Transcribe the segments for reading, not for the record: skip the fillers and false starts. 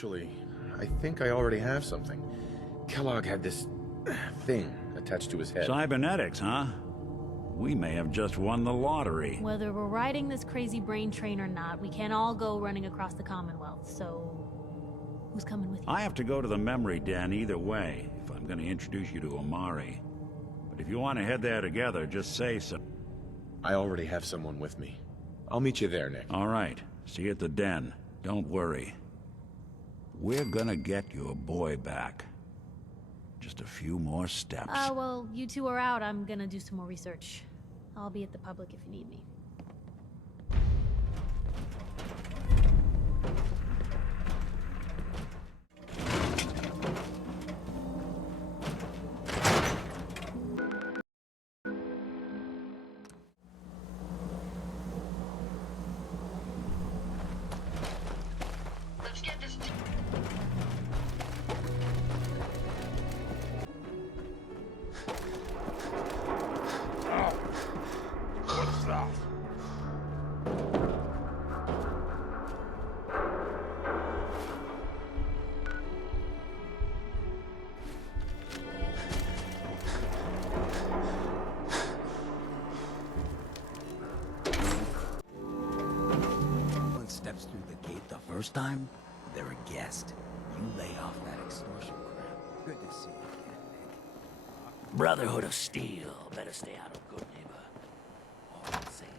Actually, I think I already have something. Kellogg had this thing attached to his head. Cybernetics, huh? We may have just won the lottery. Whether we're riding this crazy brain train or not, we can't all go running across the Commonwealth, so... who's coming with you? I have to go to the memory den either way, if I'm gonna introduce you to Amari. But if you want to head there together, just say so. I already have someone with me. I'll meet you there, Nick. All right. See you at the den. Don't worry. We're gonna get your boy back. Just a few more steps. Well, you two are out. I'm gonna do some more research. I'll be at the public if you need me. Let's get this. What's that? One steps through the gate the first time, they're a guest. You lay off that extortion crap. Good to see you again, Nick. Brotherhood of Steel. Better stay out of good neighbor. All I'm saying.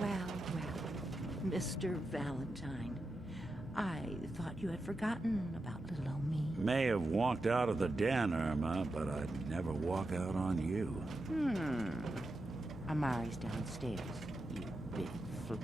Well, Mr. Valentine. I thought you had forgotten about little old me. May have walked out of the den, Irma, but I'd never walk out on you. Amari's downstairs, you big flirt.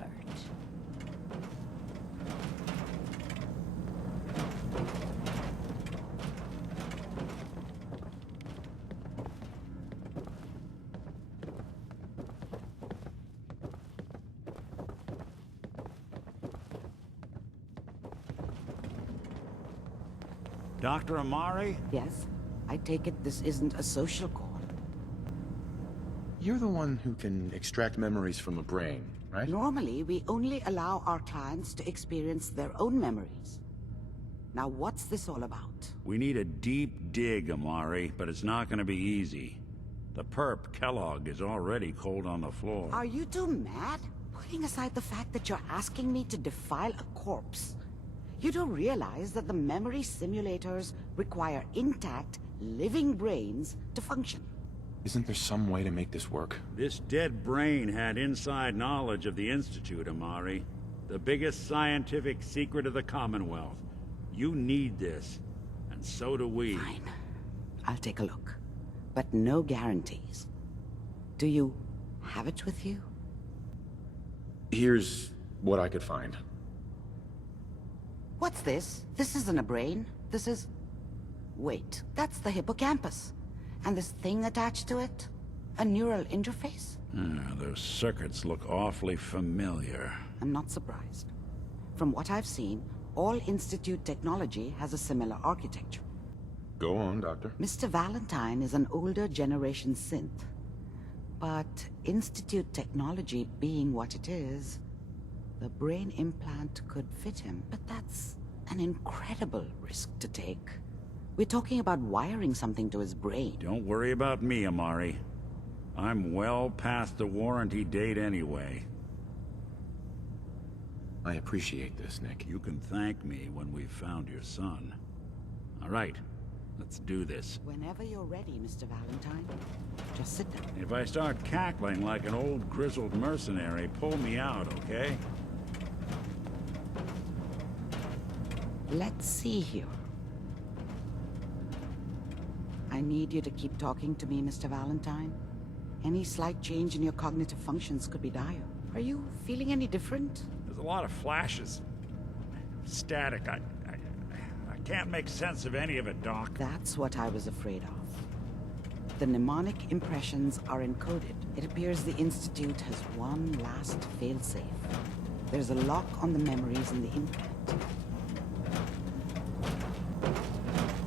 Dr. Amari? Yes? I take it this isn't a social call. You're the one who can extract memories from a brain, right? Normally, we only allow our clients to experience their own memories. Now, what's this all about? We need a deep dig, Amari, but it's not gonna be easy. The perp, Kellogg, is already cold on the floor. Are you two mad? Putting aside the fact that you're asking me to defile a corpse, you do realize that the memory simulators require intact, living brains to function. Isn't there some way to make this work? This dead brain had inside knowledge of the Institute, Amari. The biggest scientific secret of the Commonwealth. You need this, and so do we. Fine. I'll take a look. But no guarantees. Do you have it with you? Here's what I could find. What's this? This isn't a brain. This is... Wait, that's the hippocampus. And this thing attached to it? A neural interface? Those circuits look awfully familiar. I'm not surprised. From what I've seen, all Institute technology has a similar architecture. Go on, Doctor. Mr. Valentine is an older generation synth. But Institute technology being what it is, the brain implant could fit him. But that's an incredible risk to take. We're talking about wiring something to his brain. Don't worry about me, Amari. I'm well past the warranty date anyway. I appreciate this, Nick. You can thank me when we've found your son. All right, let's do this. Whenever you're ready, Mr. Valentine. Just sit down. If I start cackling like an old grizzled mercenary, pull me out, okay? Let's see here. I need you to keep talking to me, Mr. Valentine. Any slight change in your cognitive functions could be dire. Are you feeling any different? There's a lot of flashes. Static. I can't make sense of any of it, Doc. That's what I was afraid of. The mnemonic impressions are encoded. It appears the Institute has one last failsafe. There's a lock on the memories in the implant.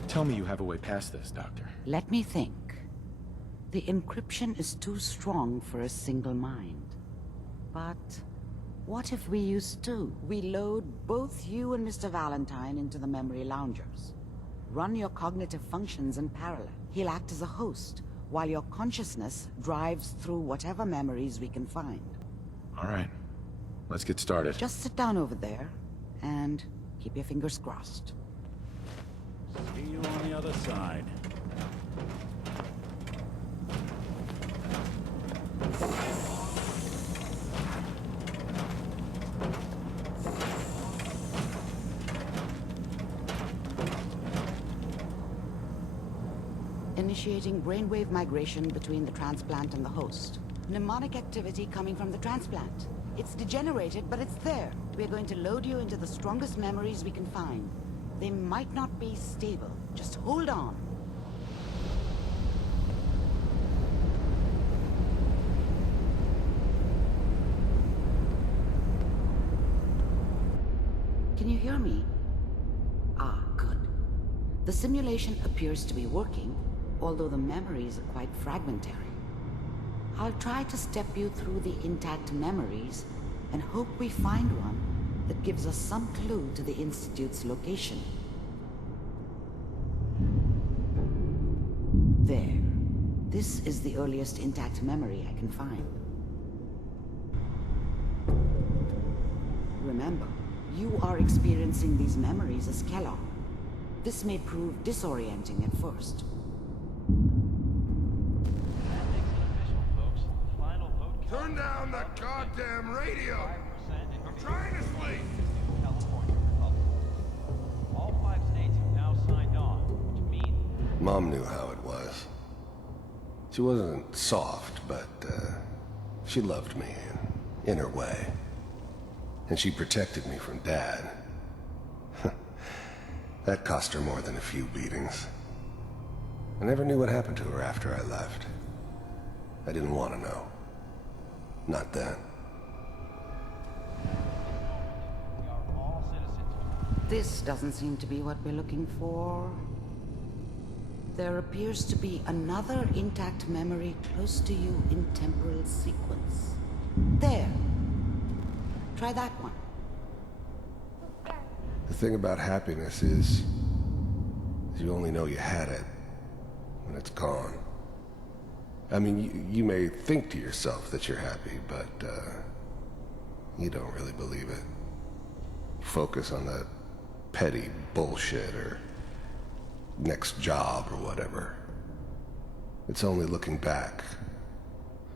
Tell me you have a way past this, Doctor. Let me think. The encryption is too strong for a single mind. But What if we use two? We load both you and Mr. Valentine into the memory loungers. Run your cognitive functions in parallel. He'll act as a host, while your consciousness drives through whatever memories we can find. All right. Let's get started. Just sit down over there, and keep your fingers crossed. See you on the other side. Initiating brainwave migration between the transplant and the host. Mnemonic activity coming from the transplant. It's degenerated, but it's there. We're going to load you into the strongest memories we can find. They might not be stable. Just hold on. Can you hear me? Ah, good. The simulation appears to be working, although the memories are quite fragmentary. I'll try to step you through the intact memories and hope we find one that gives us some clue to the Institute's location. There. This is the earliest intact memory I can find. Remember, you are experiencing these memories as Kellogg. This may prove disorienting at first. Turn down the goddamn radio! I'm trying to sleep! All 5 states have now signed on, which means... Mom knew how it was. She wasn't soft, but, she loved me in her way. And she protected me from Dad. That cost her more than a few beatings. I never knew what happened to her after I left. I didn't want to know. Not then. We are all citizens. This doesn't seem to be what we're looking for. There appears to be another intact memory close to you in temporal sequence. There. Try that one. The thing about happiness is you only know you had it when it's gone. I mean, you may think to yourself that you're happy, but, you don't really believe it. You focus on that petty bullshit or next job or whatever. It's only looking back,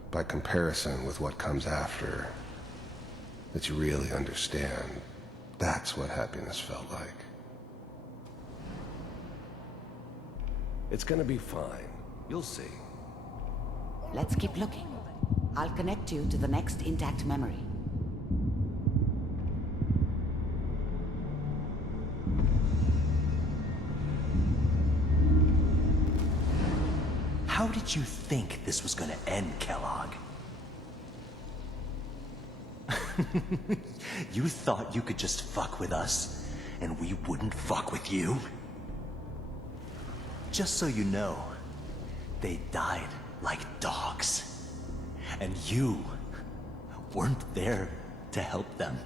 by comparison with what comes after, that you really understand that's what happiness felt like. It's gonna be fine. You'll see. Let's keep looking. I'll connect you to the next intact memory. How did you think this was gonna end, Kellogg? You thought you could just fuck with us, and we wouldn't fuck with you? Just so you know, they died like dogs. And you weren't there to help them.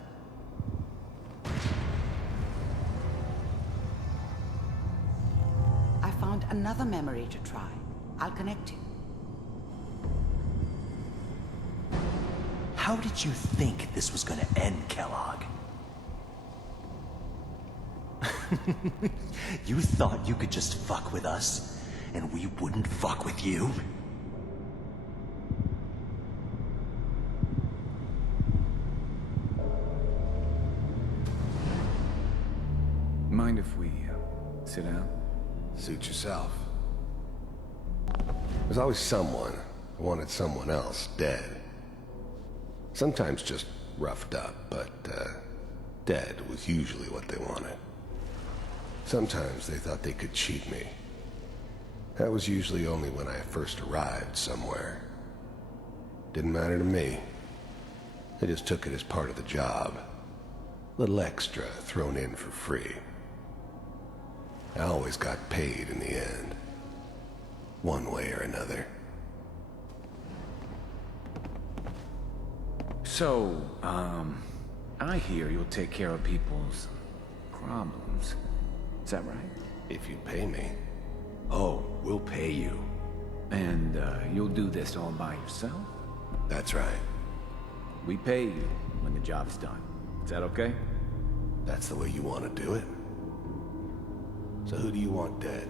I found another memory to try. I'll connect you. How did you think this was gonna end, Kellogg? You thought you could just fuck with us, and we wouldn't fuck with you? Mind if we sit down? Suit yourself. There's always someone who wanted someone else dead. Sometimes just roughed up, but, dead was usually what they wanted. Sometimes they thought they could cheat me. That was usually only when I first arrived somewhere. Didn't matter to me. I just took it as part of the job. Little extra thrown in for free. I always got paid in the end. One way or another. So, I hear, you'll take care of people's problems. Is that right? If you pay me. Oh, we'll pay you. And you'll do this all by yourself? That's right. We pay you when the job's done. Is that okay? That's the way you want to do it? So who do you want dead?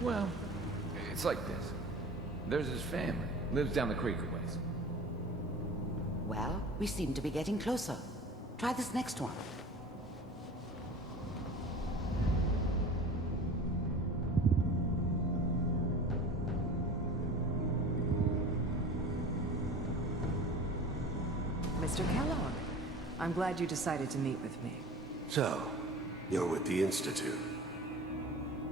Well, it's like this. There's his family. Lives down the creek a ways. Well, we seem to be getting closer. Try this next one. Mr. Kellogg, I'm glad you decided to meet with me. So, you're with the Institute.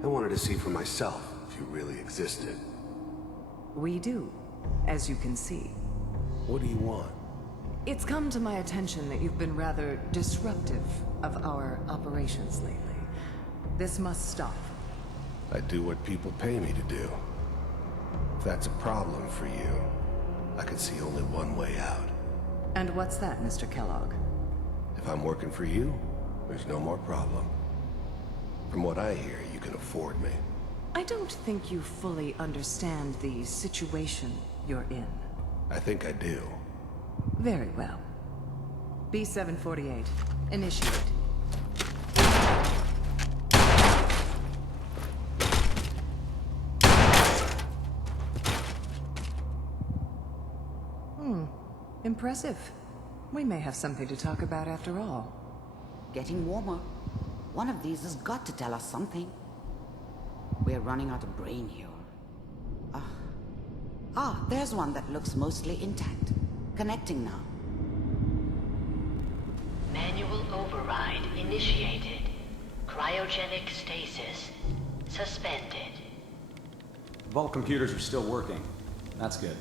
I wanted to see for myself if you really existed. We do, as you can see. What do you want? It's come to my attention that you've been rather disruptive of our operations lately. This must stop. I do what people pay me to do. If that's a problem for you, I could see only one way out. And what's that, Mr. Kellogg? If I'm working for you, there's no more problem. From what I hear, you can afford me. I don't think you fully understand the situation you're in. I think I do. Very well. B-748, initiate. Impressive. We may have something to talk about after all. Getting warmer. One of these has got to tell us something. We're running out of brain here. There's one that looks mostly intact. Connecting now. Manual override initiated. Cryogenic stasis suspended. Vault computers are still working. That's good.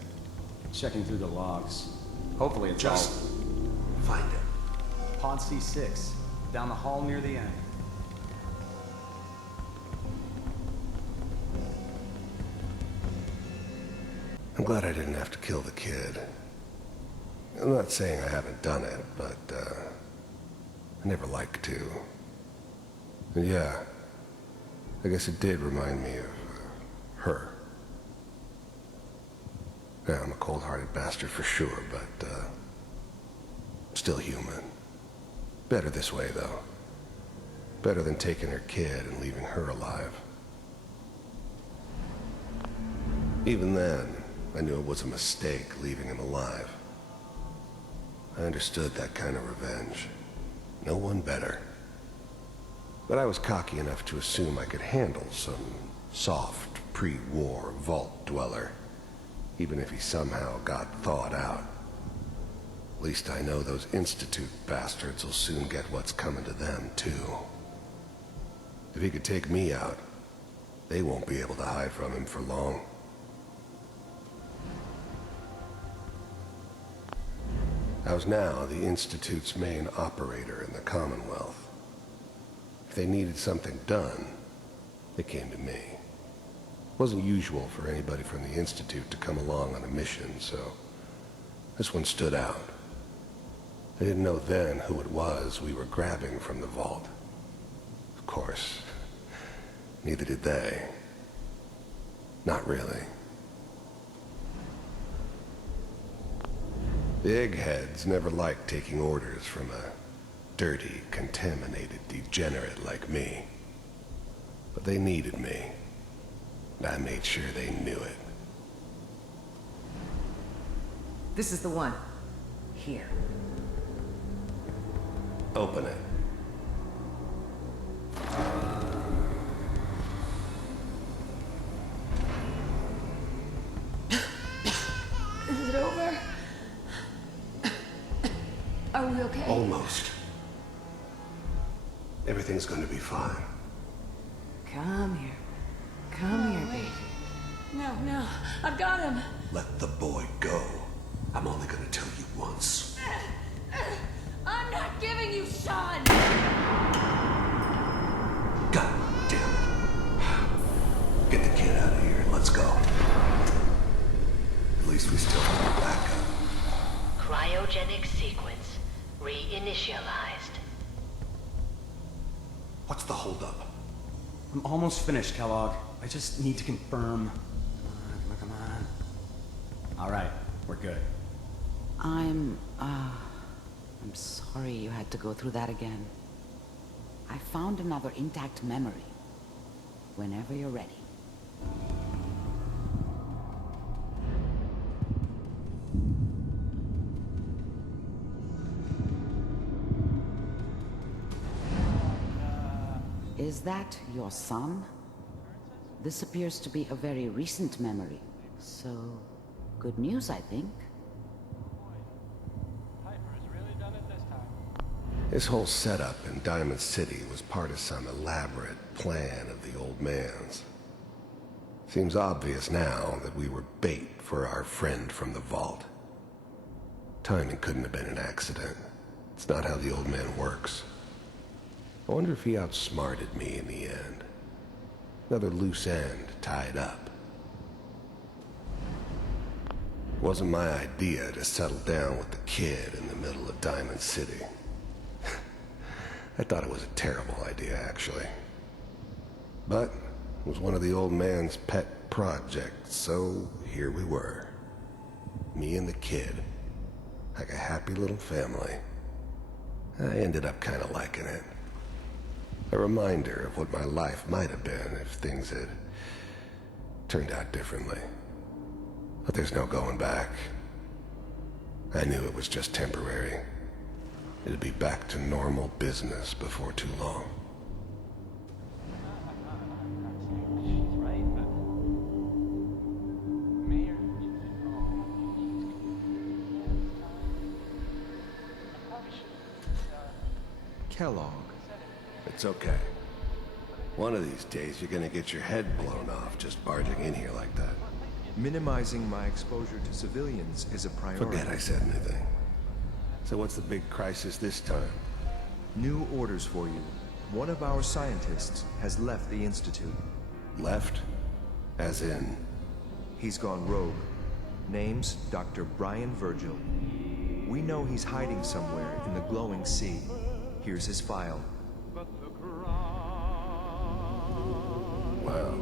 Checking through the logs. Hopefully it's Just find it. all... Pod C6. Down the hall near the end. I'm glad I didn't have to kill the kid. I'm not saying I haven't done it, but, I never like to. And yeah, I guess it did remind me of, her. Yeah, I'm a cold-hearted bastard for sure, but, still human. Better this way, though. Better than taking her kid and leaving her alive. Even then, I knew it was a mistake leaving him alive. I understood that kind of revenge. No one better. But I was cocky enough to assume I could handle some soft, pre-war vault dweller, even if he somehow got thawed out. At least I know those Institute bastards will soon get what's coming to them, too. If he could take me out, they won't be able to hide from him for long. I was now the Institute's main operator in the Commonwealth. If they needed something done, they came to me. It wasn't usual for anybody from the Institute to come along on a mission, so this one stood out. I didn't know then who it was we were grabbing from the vault. Of course, neither did they. Not really. The eggheads never liked taking orders from a dirty, contaminated degenerate like me. But they needed me, and I made sure they knew it. This is the one. Here. Open it. Is it over? Are we okay? Almost. Everything's going to be fine. Come here. Come here, baby. No, I've got him. Let the boy go. I'm only going to tell you once. I'm not giving you Sean. God damn it. Get the kid out of here and let's go. At least we still have a backup. Cryogenic sequence Reinitialized. What's the holdup? I'm almost finished, Kellogg. I just need to confirm. Come on. All right, we're good. I'm sorry you had to go through that again. I found another intact memory. Whenever you're ready. Is that your son? This appears to be a very recent memory. So, good news, I think. This whole setup in Diamond City was part of some elaborate plan of the old man's. Seems obvious now that we were bait for our friend from the vault. Timing couldn't have been an accident. It's not how the old man works. I wonder if he outsmarted me in the end. Another loose end tied up. It wasn't my idea to settle down with the kid in the middle of Diamond City. I thought it was a terrible idea, actually. But it was one of the old man's pet projects, so here we were. Me and the kid. Like a happy little family. I ended up kind of liking it. A reminder of what my life might have been if things had turned out differently. But there's no going back. I knew it was just temporary. It'd be back to normal business before too long. Kellogg. It's okay. One of these days you're gonna get your head blown off just barging in here like that. Minimizing my exposure to civilians is a priority. Forget I said anything. So what's the big crisis this time? New orders for you. One of our scientists has left the Institute. Left? As in? He's gone rogue. Name's Dr. Brian Virgil. We know he's hiding somewhere in the glowing sea. Here's his file. Wow.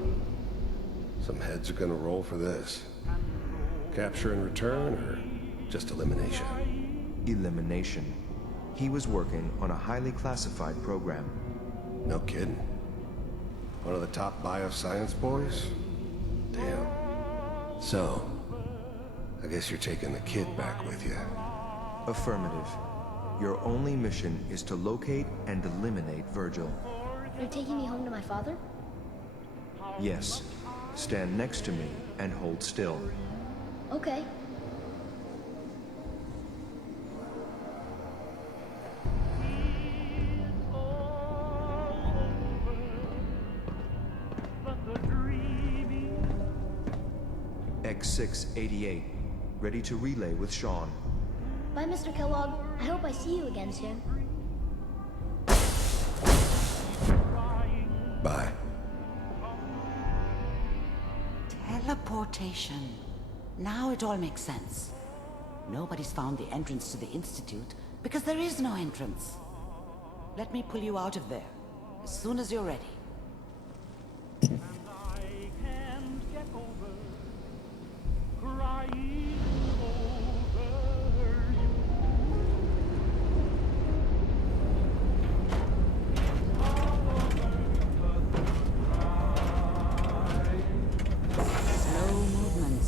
Some heads are gonna roll for this. Capture and return, or just elimination? Elimination. He was working on a highly classified program. No kidding. One of the top bioscience boys? Damn. So, I guess you're taking the kid back with you. Affirmative. Your only mission is to locate and eliminate Virgil. You're taking me home to my father? Yes. Stand next to me and hold still. Okay. X688. Ready to relay with Sean. Bye, Mr. Kellogg. I hope I see you again soon. Bye. Teleportation. Now it all makes sense. Nobody's found the entrance to the Institute because there is no entrance. Let me pull you out of there as soon as you're ready.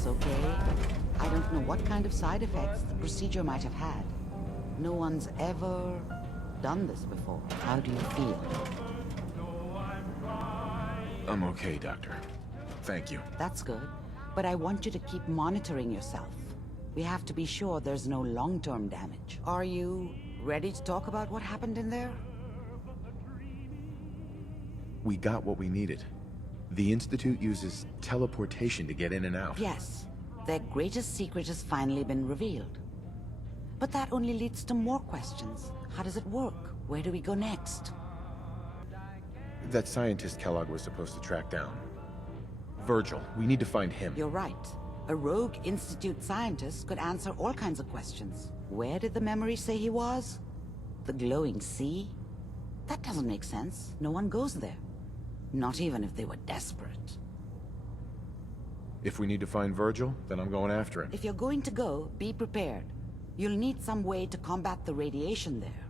Okay? I don't know what kind of side effects the procedure might have had. No one's ever done this before. How do you feel? I'm okay, Doctor. Thank you. That's good. But I want you to keep monitoring yourself. We have to be sure there's no long-term damage. Are you ready to talk about what happened in there? We got what we needed. The Institute uses teleportation to get in and out. Yes. Their greatest secret has finally been revealed. But that only leads to more questions. How does it work? Where do we go next? That scientist Kellogg was supposed to track down. Virgil, we need to find him. You're right. A rogue Institute scientist could answer all kinds of questions. Where did the memory say he was? The glowing sea? That doesn't make sense. No one goes there. Not even if they were desperate. If we need to find Virgil, then I'm going after him. If you're going to go, be prepared. You'll need some way to combat the radiation there.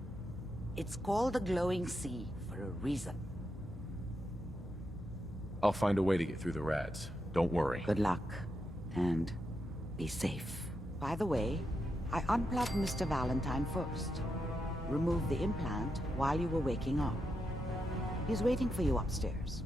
It's called the glowing sea for a reason. I'll find a way to get through the rads. Don't worry. Good luck. And be safe. By the way, I unplugged Mr. Valentine first. Removed the implant while you were waking up. He's waiting for you upstairs.